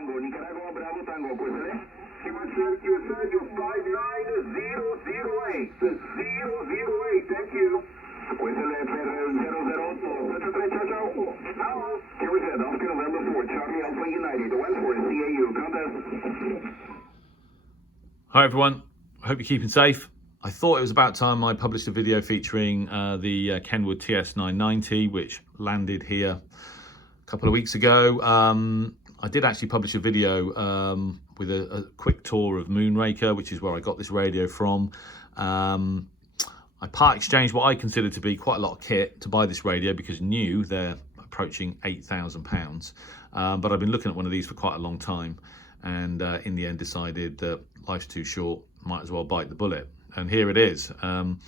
Tango, Nicaragua Bravo Tango, Quetzalé. QSL 59008. 008, thank you. Quetzalé 008, ciao, ciao. Hello. Here we go, Oscar November 4, Charlie Alpha United, Westport, CAU, contest. Hi everyone, I hope you're keeping safe. I thought it was about time I published a video featuring the Kenwood TS990, which landed here a couple of weeks ago. I did actually publish a video with a quick tour of Moonraker, which is where I got this radio from. I part exchanged what I consider to be quite a lot of kit to buy this radio because new they're approaching £8,000. But I've been looking at one of these for quite a long time, and in the end decided that life's too short, might as well bite the bullet. And here it is. I'm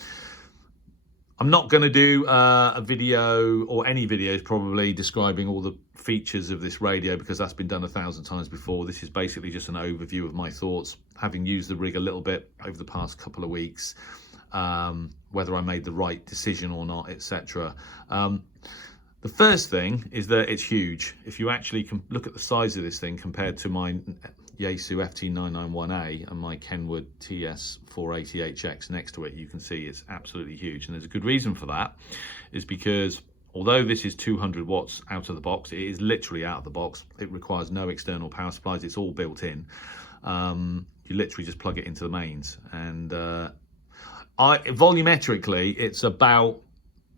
not going to do a video or any videos probably describing all the features of this radio because that's been done 1,000 times before. This is basically just an overview of my thoughts, having used the rig a little bit over the past couple of weeks, whether I made the right decision or not, etc. The first thing is that it's huge. If you actually can look at the size of this thing compared to my Yaesu FT991A and my Kenwood TS480HX next to it, you can see it's absolutely huge. And there's a good reason for that, is because although this is 200 watts out of the box, it is literally out of the box. It requires no external power supplies. It's all built in. You literally just plug it into the mains. And volumetrically, it's about,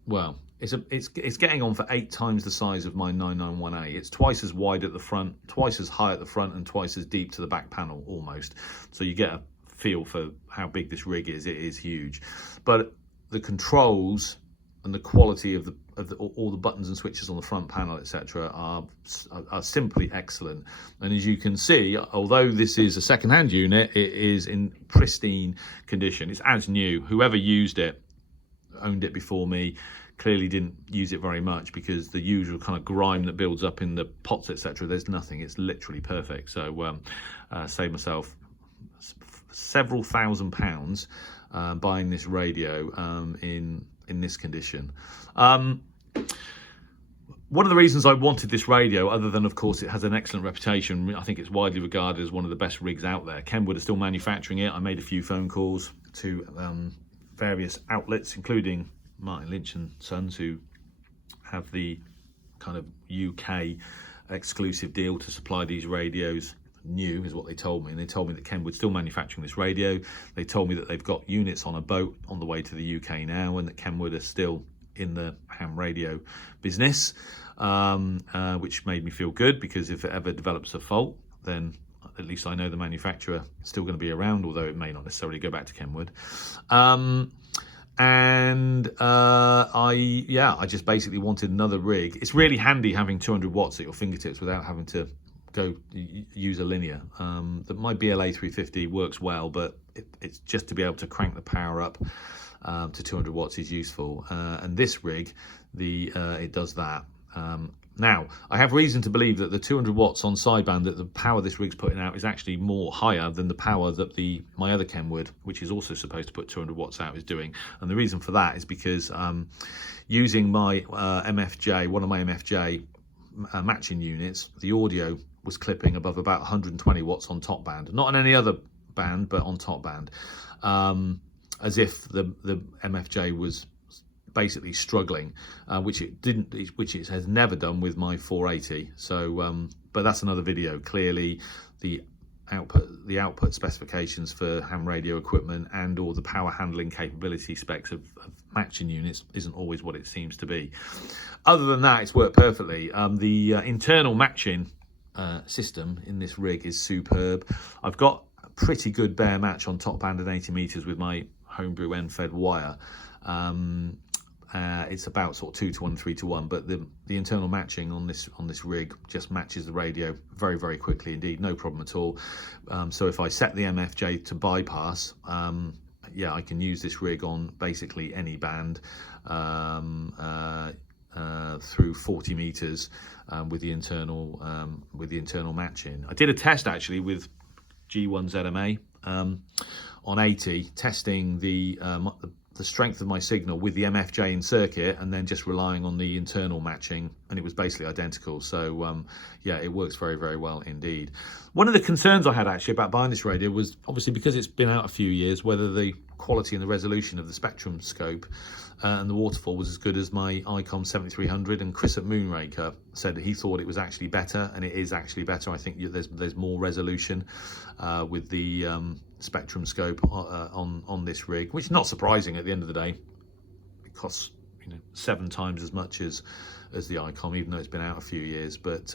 well, it's getting on for 8 times the size of my 991A. It's twice as wide at the front, twice as high at the front, and twice as deep to the back panel almost. So you get a feel for how big this rig is. It is huge, but the controls and the quality of all the buttons and switches on the front panel, etc., are simply excellent. And as you can see, although this is a second-hand unit, it is in pristine condition. It's as new. Whoever used it, owned it before me, clearly didn't use it very much because the usual kind of grime that builds up in the pots, etc., there's nothing. It's literally perfect. So saved myself several £1,000s buying this radio in this condition. One of the reasons I wanted this radio, other than of course it has an excellent reputation, I think it's widely regarded as one of the best rigs out there. Kenwood are still manufacturing it. I made a few phone calls to various outlets, including Martin Lynch and Sons, who have the kind of UK exclusive deal to supply these radios. New is what they told me, and they told me that Kenwood's still manufacturing this radio. They told me that they've got units on a boat on the way to the UK now, and that Kenwood are still in the ham radio business, which made me feel good, because if it ever develops a fault, then at least I know the manufacturer is still going to be around, although it may not necessarily go back to Kenwood. I just basically wanted another rig. It's really handy having 200 watts at your fingertips without having to go use a linear. My BLA 350 works well, but it's just to be able to crank the power up to 200 watts is useful. And this rig, it does that. Now, I have reason to believe that the 200 watts on sideband, that the power this rig's putting out is actually more higher than the power that my other Kenwood, which is also supposed to put 200 watts out, is doing. And the reason for that is because using my MFJ, one of my MFJ matching units, the audio was clipping above about 120 watts on top band. Not on any other band, but on top band. As if the MFJ was basically struggling, which it has never done with my 480. So but that's another video. Clearly the output specifications for ham radio equipment and or the power handling capability specs of matching units isn't always what it seems to be. Other than that, it's worked perfectly. The internal matching system in this rig is superb. I've got a pretty good bare match on top band at 80 meters with my homebrew end-fed wire. It's about sort of 2 to 1, 3 to 1, but the internal matching on this rig just matches the radio very, very quickly indeed, no problem at all. So if I set the MFJ to bypass, yeah, I can use this rig on basically any band through 40 meters with the internal matching. I did a test actually with G1 ZMA on 80, testing the strength of my signal with the MFJ in circuit, and then just relying on the internal matching, and it was basically identical. So yeah, it works very, very well indeed. One of the concerns I had actually about buying this radio was obviously because it's been out a few years, whether the quality and the resolution of the spectrum scope and the waterfall was as good as my ICOM 7300. And Chris at Moonraker said he thought it was actually better, and it is actually better. I think there's more resolution with the spectrum scope on this rig, which is not surprising at the end of the day. It costs 7 times as much as the ICOM, even though it's been out a few years. But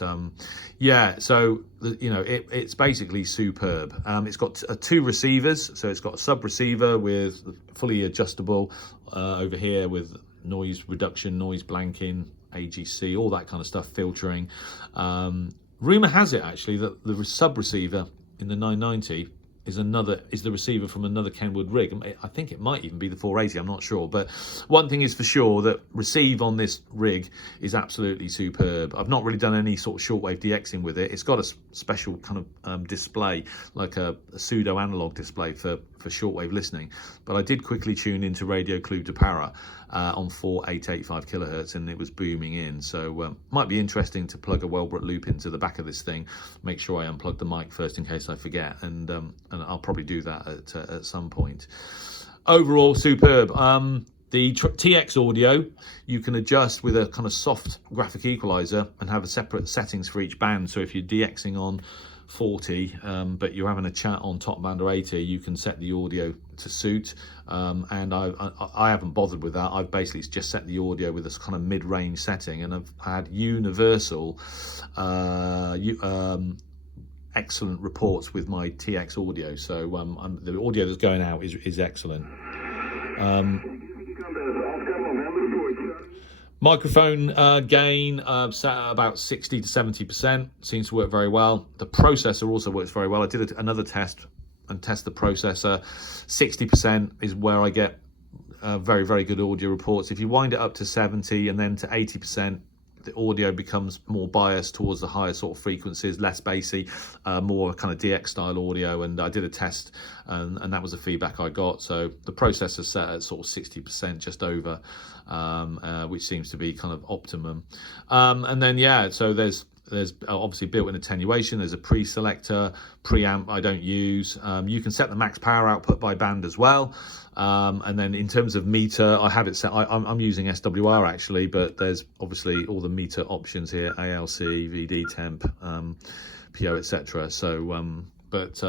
yeah, so it's basically superb. It's got 2 receivers, so it's got a sub receiver with fully adjustable over here with noise reduction, noise blanking, AGC, all that kind of stuff, filtering. Rumor has it actually that the sub receiver in the 990 is the receiver from another Kenwood rig. I think it might even be the 480, I'm not sure. But one thing is for sure, that receive on this rig is absolutely superb. I've not really done any sort of shortwave DXing with it. It's got a special kind of display, like a pseudo analog display for shortwave listening. But I did quickly tune into Radio Club de Para on 4885 kilohertz, and it was booming in. So might be interesting to plug a Welbrook loop into the back of this thing. Make sure I unplug the mic first in case I forget, and I'll probably do that at some point. Overall, superb. The TX audio you can adjust with a kind of soft graphic equalizer and have a separate settings for each band. So if you're DXing on 40 but you're having a chat on top band or 80, you can set the audio to suit, and I haven't bothered with that. I've basically just set the audio with this kind of mid-range setting, and I've had universal excellent reports with my TX audio. So the audio that's going out is excellent. Microphone gain set at about 60 to 70%, seems to work very well. The processor also works very well. I did another test and test the processor. 60% is where I get very, very good audio reports. If you wind it up to 70 and then to 80%, the audio becomes more biased towards the higher sort of frequencies, less bassy, more kind of DX style audio. And I did a test, and that was the feedback I got. So the processor's set at sort of 60%, just over, which seems to be kind of optimum. And then yeah, so there's obviously built-in attenuation. There's a pre-selector, preamp I don't use. You can set the max power output by band as well. And then in terms of meter, I have it set. I'm using SWR actually, but there's obviously all the meter options here: ALC, VD, temp, PO, etc. So,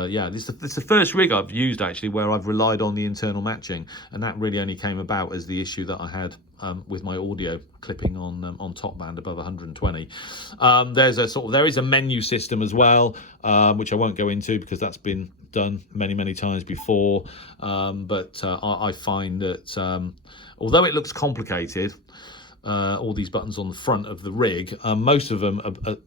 yeah, this is the first rig I've used actually where I've relied on the internal matching, and that really only came about as the issue that I had with my audio clipping on top band above 120. There is a menu system as well, which I won't go into because that's been done many times before. But I find that although it looks complicated, all these buttons on the front of the rig, most of them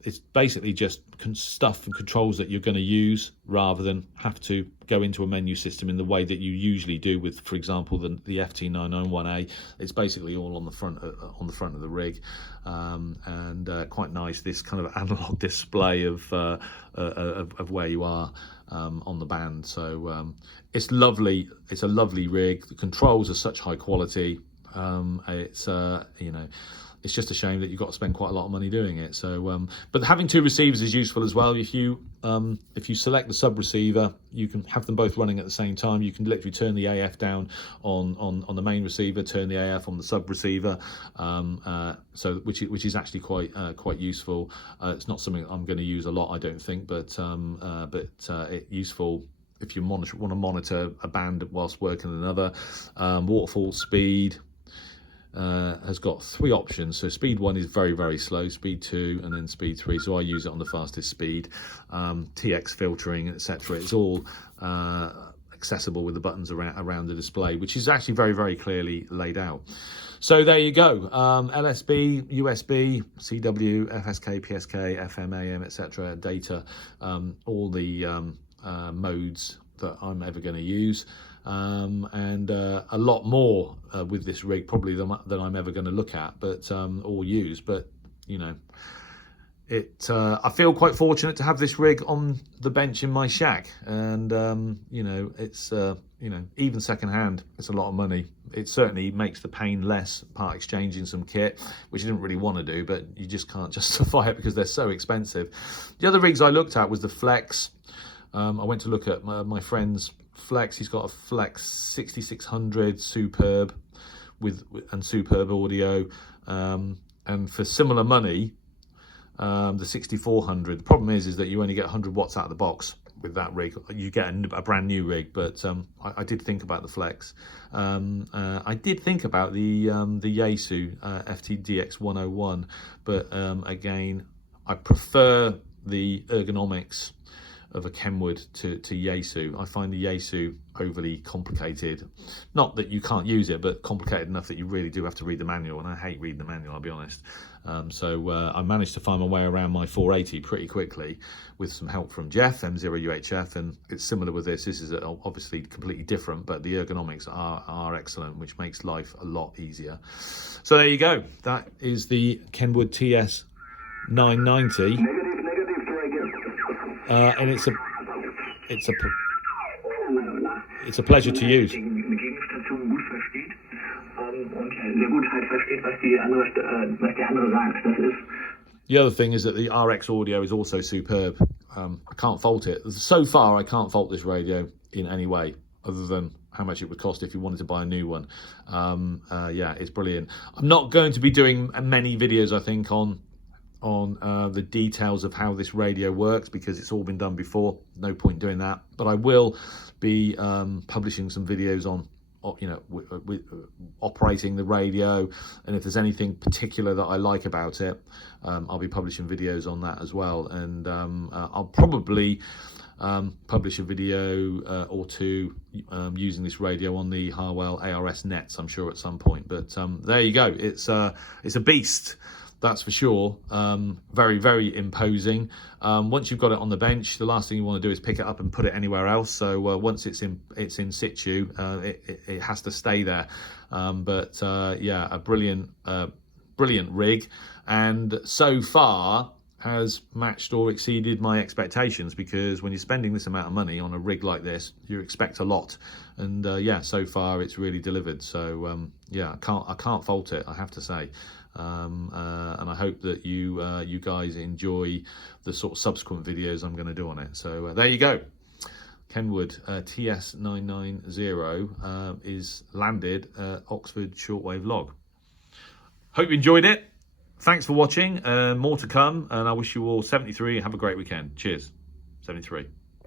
it's basically just stuff and controls that you're going to use, rather than have to go into a menu system in the way that you usually do with, for example, the FT991A. It's basically all on the front of the rig, and quite nice, this kind of analog display of where you are on the band. So it's lovely. It's a lovely rig. The controls are such high quality. It's just a shame that you've got to spend quite a lot of money doing it. So, but having 2 receivers is useful as well. If you select the sub receiver, you can have them both running at the same time. You can literally turn the AF down on the main receiver, turn the AF on the sub receiver. So which is actually quite useful. It's not something I'm going to use a lot, I don't think, but it's useful if you want to monitor a band whilst working another. Waterfall speed has got 3 options. So speed 1 is very, very slow, speed 2, and then speed 3. So I use it on the fastest speed. TX filtering, etc. It's all accessible with the buttons around the display, which is actually very, very clearly laid out. So there you go. LSB, USB, CW, FSK, PSK, FM, AM, etc. Data, all the modes that I'm ever going to use, and a lot more with this rig probably than I'm ever going to look at, but or use. But I feel quite fortunate to have this rig on the bench in my shack, and you know, it's you know, even secondhand, it's a lot of money. It certainly makes the pain less part exchanging some kit, which you didn't really want to do, but you just can't justify it because they're so expensive. The other rigs I looked at was the Flex. I went to look at my friend's Flex. He's got a Flex 6600 Superb and Superb audio, and for similar money, the 6400. The problem is that you only get 100 watts out of the box with that rig. You get a brand new rig, but I did think about the Flex. I did think about the Yaesu FTDX 101, but again, I prefer the ergonomics of a Kenwood to Yaesu. I find the Yaesu overly complicated. Not that you can't use it, but complicated enough that you really do have to read the manual, and I hate reading the manual, I'll be honest. So I managed to find my way around my 480 pretty quickly with some help from Jeff, M0UHF, and it's similar with this. This is obviously completely different, but the ergonomics are excellent, which makes life a lot easier. So there you go. That is the Kenwood TS990. And it's a pleasure to use. The other thing is that the RX audio is also superb. I can't fault it. So far, I can't fault this radio in any way other than how much it would cost if you wanted to buy a new one. Yeah, it's brilliant. I'm not going to be doing many videos, I think, on the details of how this radio works, because it's all been done before. No point doing that, but I will be publishing some videos on, you know, with operating the radio, and if there's anything particular that I like about it, I'll be publishing videos on that as well. And I'll probably publish a video or two using this radio on the Harwell ARS nets, I'm sure, at some point. But there you go. It's a beast, that's for sure. Very, very imposing. Once you've got it on the bench, the last thing you want to do is pick it up and put it anywhere else. So once it's in situ, it has to stay there. But yeah, a brilliant rig, and so far has matched or exceeded my expectations, because when you're spending this amount of money on a rig like this, you expect a lot, and yeah, so far it's really delivered. So yeah, I can't fault it, I have to say. And I hope that you guys enjoy the sort of subsequent videos I'm going to do on it. So there you go. Kenwood TS990 is landed at Oxford Shortwave Log. Hope you enjoyed it. Thanks for watching. More to come, and I wish you all 73. Have a great weekend. Cheers. 73.